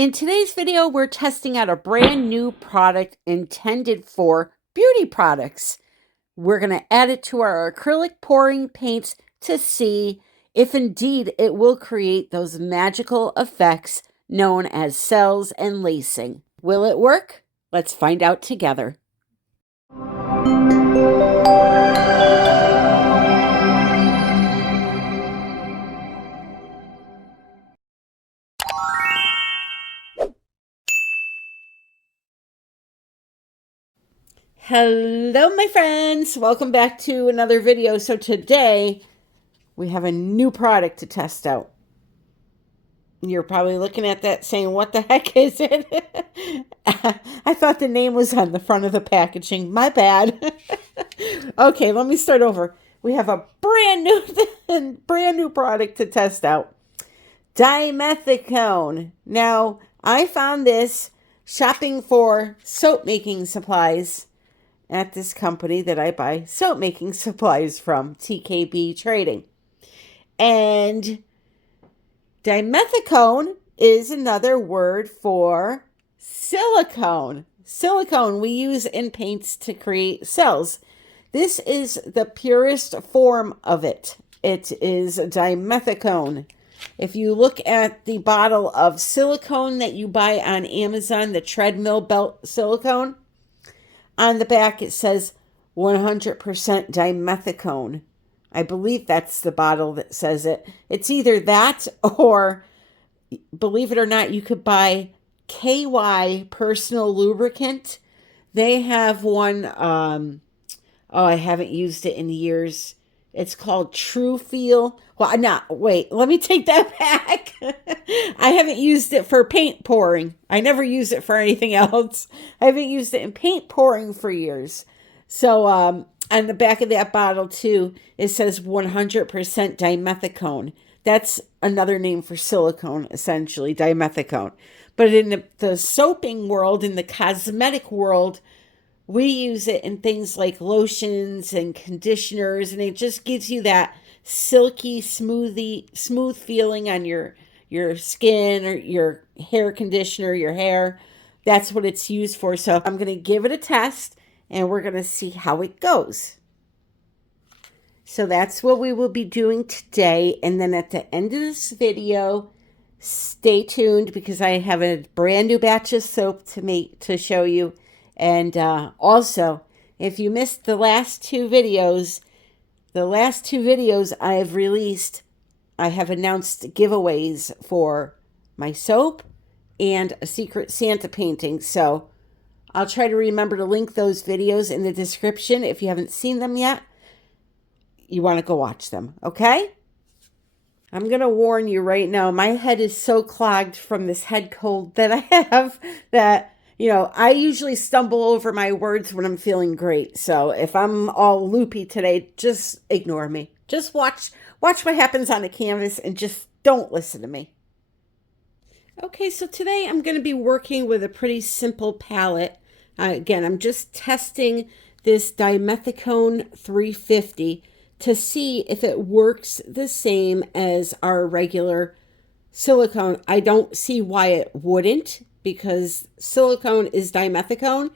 In today's video, we're testing out a brand new product intended for beauty products. We're going to add it to our acrylic pouring paints to see if indeed it will create those magical effects known as cells and lacing. Will it work? Let's find out together. Hello, my friends. Welcome back to another video. So today we have a new product to test out. You're probably looking at that saying, what the heck is it? I thought the name was on the front of the packaging. My bad. Okay, let me start over. We have a brand new product to test out. Dimethicone. Now, I found this shopping for soap making supplies at this company that I buy soap making supplies from, TKB Trading. And dimethicone is another word for silicone. Silicone we use in paints to create cells. This is the purest form of it. It is dimethicone. If you look at the bottle of silicone that you buy on Amazon, the treadmill belt silicone, on the back it says 100% dimethicone. I believe that's the bottle that says it. It's either that or, believe it or not, you could buy KY personal lubricant. They have one, I haven't used it in years. It's called True Feel. Well, wait, let me take that back. I haven't used it for paint pouring. I never use it for anything else. I haven't used it in paint pouring for years. So on the back of that bottle too, it says 100% dimethicone. That's another name for silicone, essentially, dimethicone. But in the soaping world, in the cosmetic world, we use it in things like lotions and conditioners, and it just gives you that silky, smooth feeling on your skin or your hair conditioner, your hair. That's what it's used for. So I'm going to give it a test, and we're going to see how it goes. So that's what we will be doing today. And then at the end of this video, stay tuned because I have a brand new batch of soap to show you. And also, if you missed the last two videos I have released, I have announced giveaways for my soap and a Secret Santa painting. So I'll try to remember to link those videos in the description. If you haven't seen them yet, you want to go watch them, okay? I'm going to warn you right now, my head is so clogged from this head cold that I have that, I usually stumble over my words when I'm feeling great. So if I'm all loopy today, just ignore me. Just watch what happens on the canvas and just don't listen to me. Okay, so today I'm going to be working with a pretty simple palette. Again, I'm just testing this dimethicone 350 to see if it works the same as our regular silicone. I don't see why it wouldn't, because silicone is dimethicone.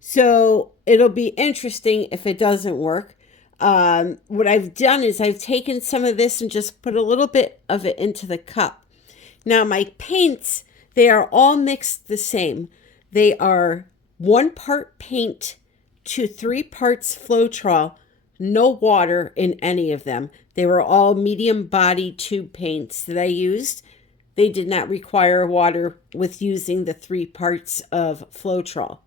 So it'll be interesting if it doesn't work. What I've done is I've taken some of this and just put a little bit of it into the cup. Now my paints, they are all mixed the same. They are 1 part paint to 3 parts Floetrol, no water in any of them. They were all medium body tube paints that I used. They did not require water with using the 3 parts of Floetrol.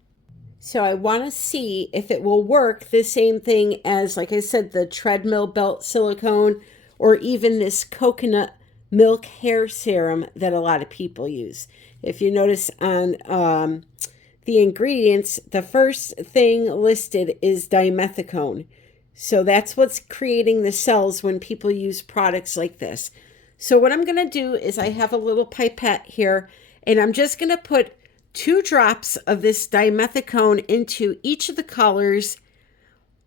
So I want to see if it will work the same thing as, like I said, the treadmill belt silicone or even this coconut milk hair serum that a lot of people use. If you notice on the ingredients, the first thing listed is dimethicone. So that's what's creating the cells when people use products like this. So what I'm going to do is I have a little pipette here, and I'm just going to put 2 drops of this dimethicone into each of the colors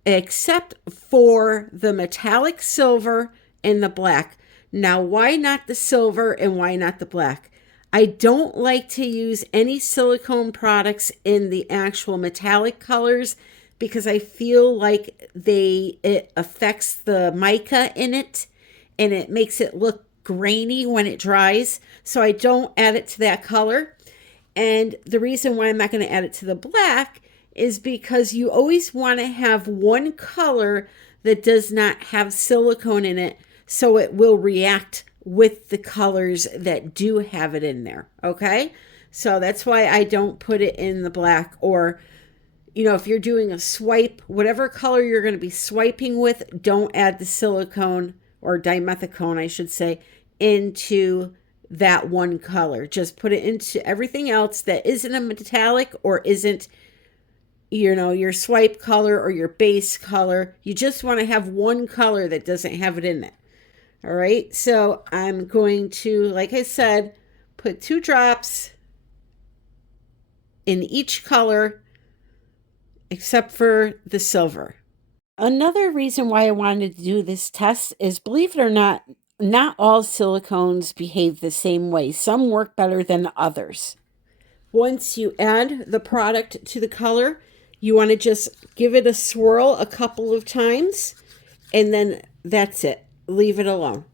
except for the metallic silver and the black. Now, why not the silver and why not the black? I don't like to use any silicone products in the actual metallic colors because I feel like it affects the mica in it and it makes it look grainy when it dries. So I don't add it to that color. And the reason why I'm not going to add it to the black is because you always want to have one color that does not have silicone in it so it will react with the colors that do have it in there. Okay? So that's why I don't put it in the black. Or, you know, if you're doing a swipe, whatever color you're going to be swiping with, don't add the silicone or dimethicone, I should say, into that one color. Just put it into everything else that isn't a metallic or isn't, you know, your swipe color or your base color. You just want to have one color that doesn't have it in it. All right, so I'm going to, like I said, put 2 drops in each color except for the silver. Another reason why I wanted to do this test is, believe it or not all silicones behave the same way. Some work better than others. Once you add the product to the color, you want to just give it a swirl a couple of times, and then that's it. Leave it alone.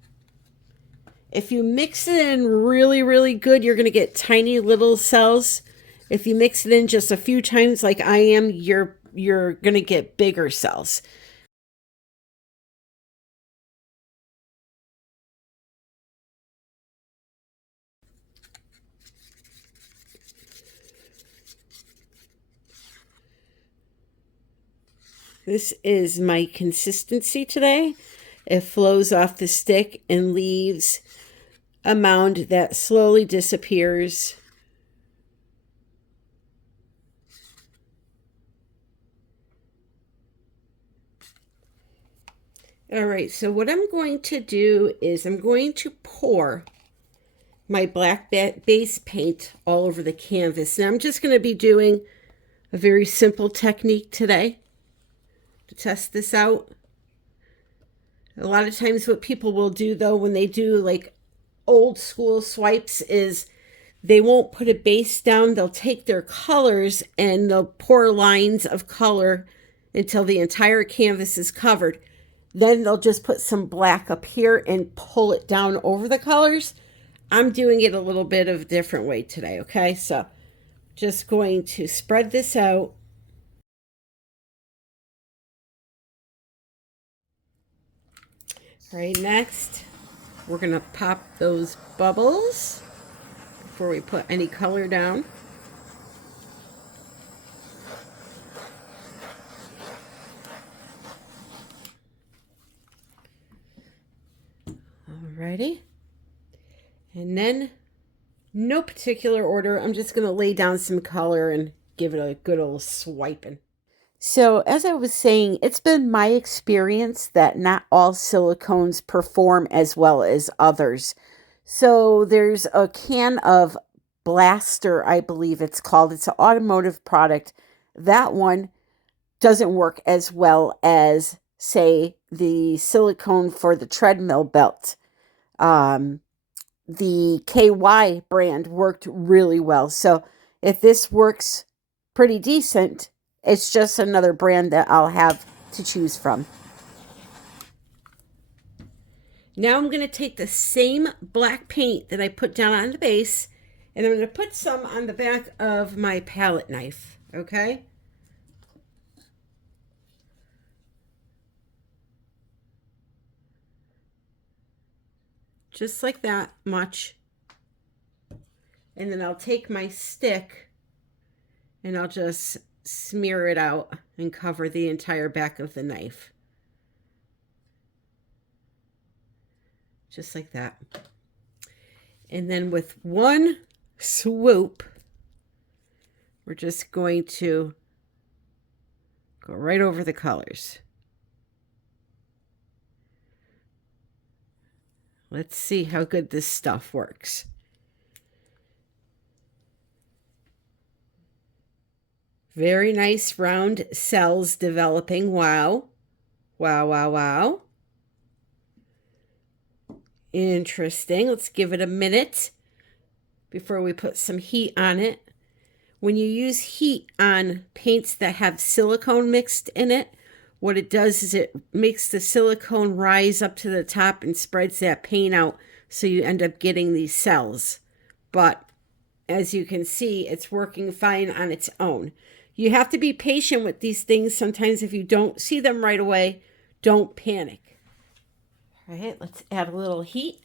If you mix it in really, really good, you're going to get tiny little cells. If you mix it in just a few times like I am, you're going to get bigger cells. This is my consistency today. It flows off the stick and leaves a mound that slowly disappears. All right, so what I'm going to do is I'm going to pour my black base paint all over the canvas. And I'm just going to be doing a very simple technique today to test this out. A lot of times what people will do, though, when they do like old school swipes, is they won't put a base down. They'll take their colors and they'll pour lines of color until the entire canvas is covered. Then they'll just put some black up here and pull it down over the colors. I'm doing it a little bit of a different way today, okay? So just going to spread this out. All right, next, we're going to pop those bubbles before we put any color down. Alrighty. And then, no particular order, I'm just going to lay down some color and give it a good old swiping. So, as I was saying, it's been my experience that not all silicones perform as well as others. So, there's a can of Blaster, I believe it's called. It's an automotive product. That one doesn't work as well as, say, the silicone for the treadmill belt. The KY brand worked really well. So if this works pretty decent, it's just another brand that I'll have to choose from. Now I'm going to take the same black paint that I put down on the base, and I'm going to put some on the back of my palette knife, okay? Just like that much. And then I'll take my stick and I'll just smear it out and cover the entire back of the knife. Just like that. And then with one swoop, we're just going to go right over the colors. Let's see how good this stuff works. Very nice round cells developing. Wow. Wow, wow, wow. Interesting. Let's give it a minute before we put some heat on it. When you use heat on paints that have silicone mixed in it, what it does is it makes the silicone rise up to the top and spreads that paint out, so you end up getting these cells. But as you can see, it's working fine on its own. You have to be patient with these things. Sometimes if you don't see them right away, don't panic. All right, let's add a little heat.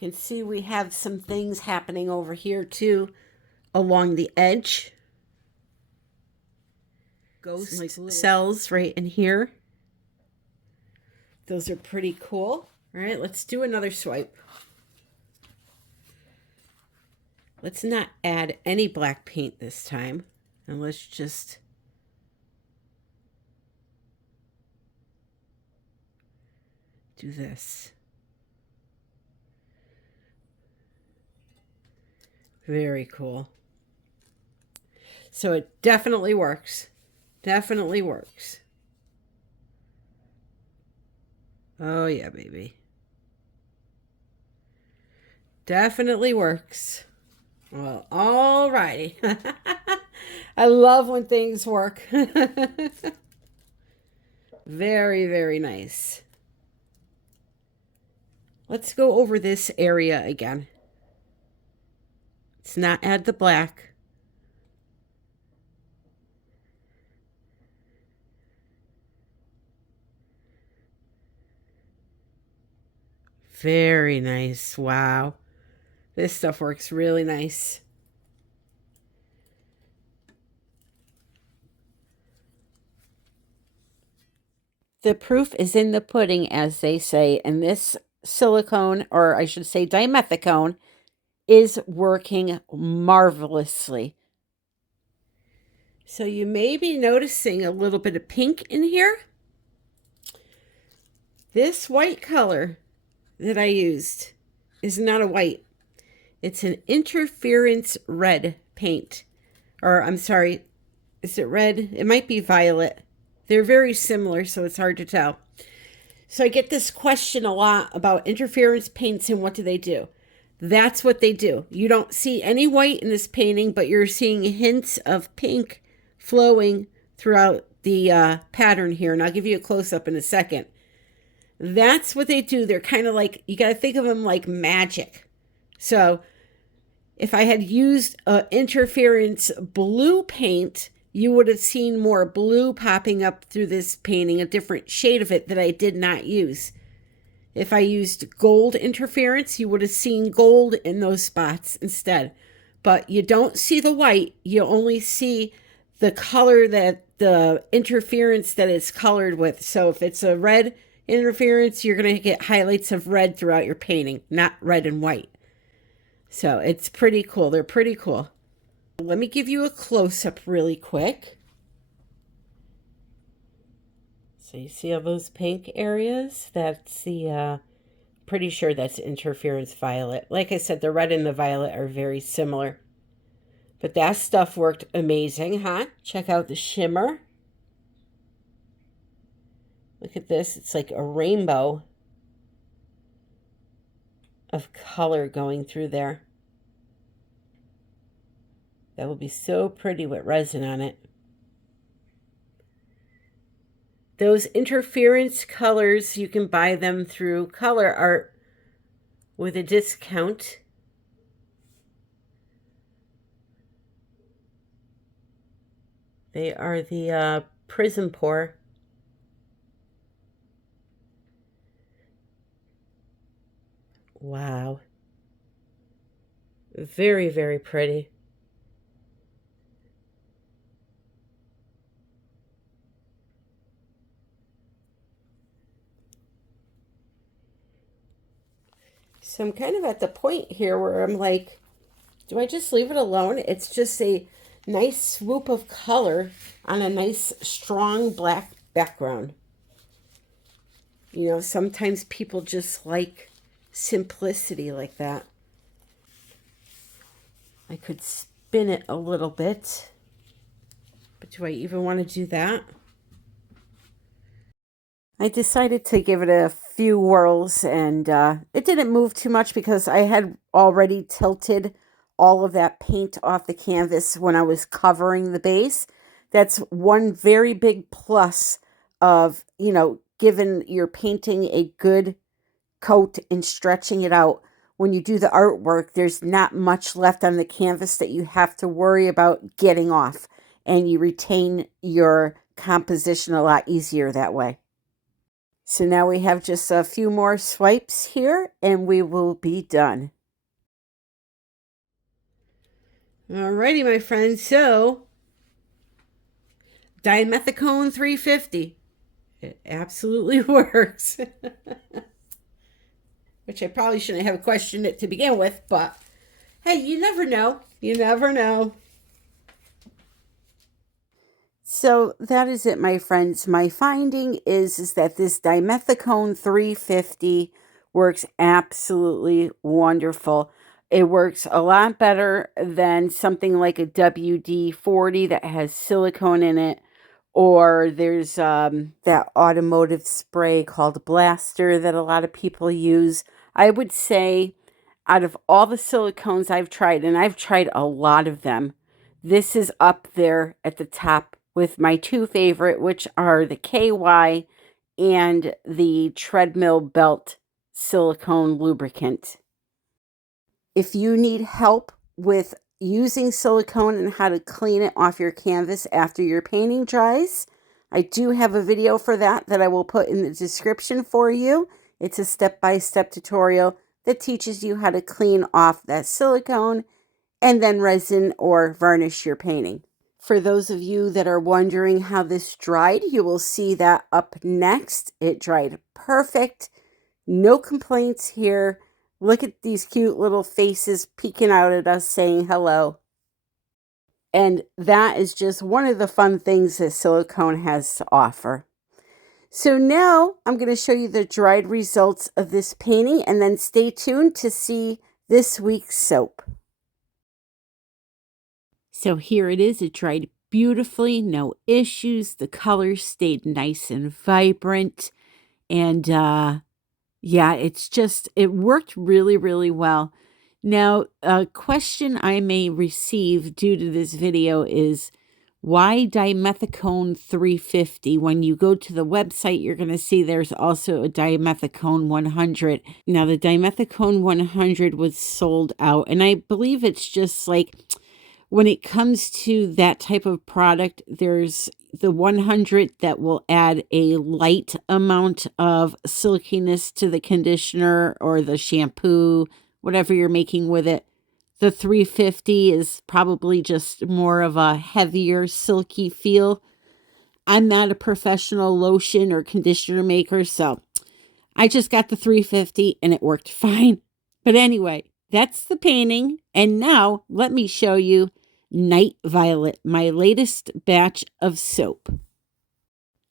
You can see we have some things happening over here too, along the edge. Ghost like cells right in here. Those are pretty cool. All right, let's do another swipe. Let's not add any black paint this time, and let's just do this. Very cool. So it definitely works. Definitely works. Oh yeah, baby. Definitely works. Well, all righty. I love when things work. Very, very nice. Let's go over this area again. Let's not add the black. Very nice. Wow. This stuff works really nice. The proof is in the pudding, as they say, and this silicone, or I should say dimethicone, is working marvelously. So you may be noticing a little bit of pink in here. This white color that I used is not a white. It's an interference red paint. Or I'm sorry, is it red? It might be violet. They're very similar, so it's hard to tell. So I get this question a lot about interference paints and what do they do? That's what they do. You don't see any white in this painting, but you're seeing hints of pink flowing throughout the pattern here. And I'll give you a close-up in a second. That's what they do. They're kind of like, you got to think of them like magic. So if I had used interference blue paint, you would have seen more blue popping up through this painting, a different shade of it that I did not use. If I used gold interference, you would have seen gold in those spots instead. But you don't see the white. You only see the color that the interference that it's colored with. So if it's a red interference, you're going to get highlights of red throughout your painting, not red and white. So it's pretty cool. They're pretty cool. Let me give you a close-up really quick. So you see all those pink areas? That's the, pretty sure that's interference violet. Like I said, the red and the violet are very similar. But that stuff worked amazing, huh? Check out the shimmer. Look at this. It's like a rainbow of color going through there. That will be so pretty with resin on it. Those interference colors, you can buy them through Color Art with a discount. They are the Prizm pour. Wow. Very, very pretty. So I'm kind of at the point here where I'm like, do I just leave it alone? It's just a nice swoop of color on a nice strong black background. You know, sometimes people just like simplicity like that. I could spin it a little bit, but do I even want to do that? I decided to give it a few whirls, and it didn't move too much because I had already tilted all of that paint off the canvas when I was covering the base. That's one very big plus of, you know, giving your painting a good coat and stretching it out. When you do the artwork, there's not much left on the canvas that you have to worry about getting off, and you retain your composition a lot easier that way. So now we have just a few more swipes here and we will be done. Alrighty, my friends. So, dimethicone 350. It absolutely works. Which I probably shouldn't have questioned it to begin with, but hey, you never know. You never know. So that is it, my friends. My finding is that this dimethicone 350 works absolutely wonderful. It works a lot better than something like a WD-40 that has silicone in it, or there's that automotive spray called Blaster that a lot of people use. I would say out of all the silicones I've tried, and I've tried a lot of them, this is up there at the top with my two favorite, which are the KY and the treadmill belt silicone lubricant. If you need help with using silicone and how to clean it off your canvas after your painting dries, I do have a video for that I will put in the description for you. It's a step-by-step tutorial that teaches you how to clean off that silicone and then resin or varnish your painting. For those of you that are wondering how this dried, you will see that up next. It dried perfect. No complaints here. Look at these cute little faces peeking out at us saying hello. And that is just one of the fun things that silicone has to offer. So now I'm going to show you the dried results of this painting, and then stay tuned to see this week's soap. So here it is. It dried beautifully, no issues. The colors stayed nice and vibrant. And yeah, it worked really, really well. Now, a question I may receive due to this video is, why dimethicone 350? When you go to the website, you're going to see there's also a dimethicone 100. Now, the dimethicone 100 was sold out, and I believe it's just like, when it comes to that type of product, there's the 100 that will add a light amount of silkiness to the conditioner or the shampoo, whatever you're making with it. The 350 is probably just more of a heavier, silky feel. I'm not a professional lotion or conditioner maker, so I just got the 350 and it worked fine. But anyway, that's the painting. And now let me show you Night Violet, my latest batch of soap.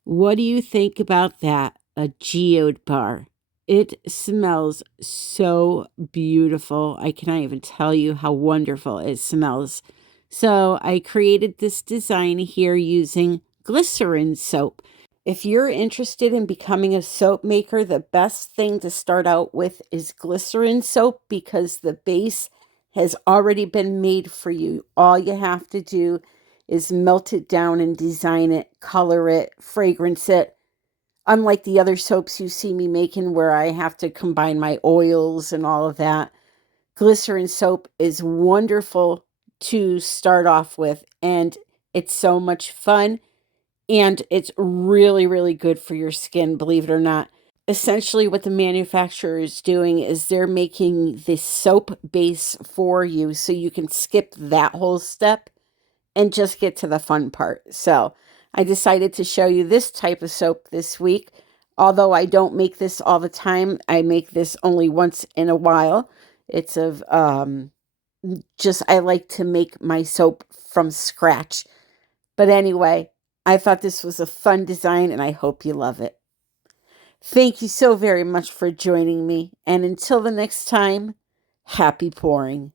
What do you think about that? A geode bar. It smells so beautiful. I cannot even tell you how wonderful it smells. So I created this design here using glycerin soap. If you're interested in becoming a soap maker, the best thing to start out with is glycerin soap, because the base has already been made for you. All you have to do is melt it down and design it, color it, fragrance it. Unlike the other soaps you see me making where I have to combine my oils and all of that, glycerin soap is wonderful to start off with, and it's so much fun, and it's really, really good for your skin, believe it or not. Essentially, what the manufacturer is doing is they're making the soap base for you so you can skip that whole step and just get to the fun part. So I decided to show you this type of soap this week. Although I don't make this all the time, I make this only once in a while. It's of I like to make my soap from scratch. But anyway, I thought this was a fun design and I hope you love it. Thank you so very much for joining me. And until the next time, happy pouring.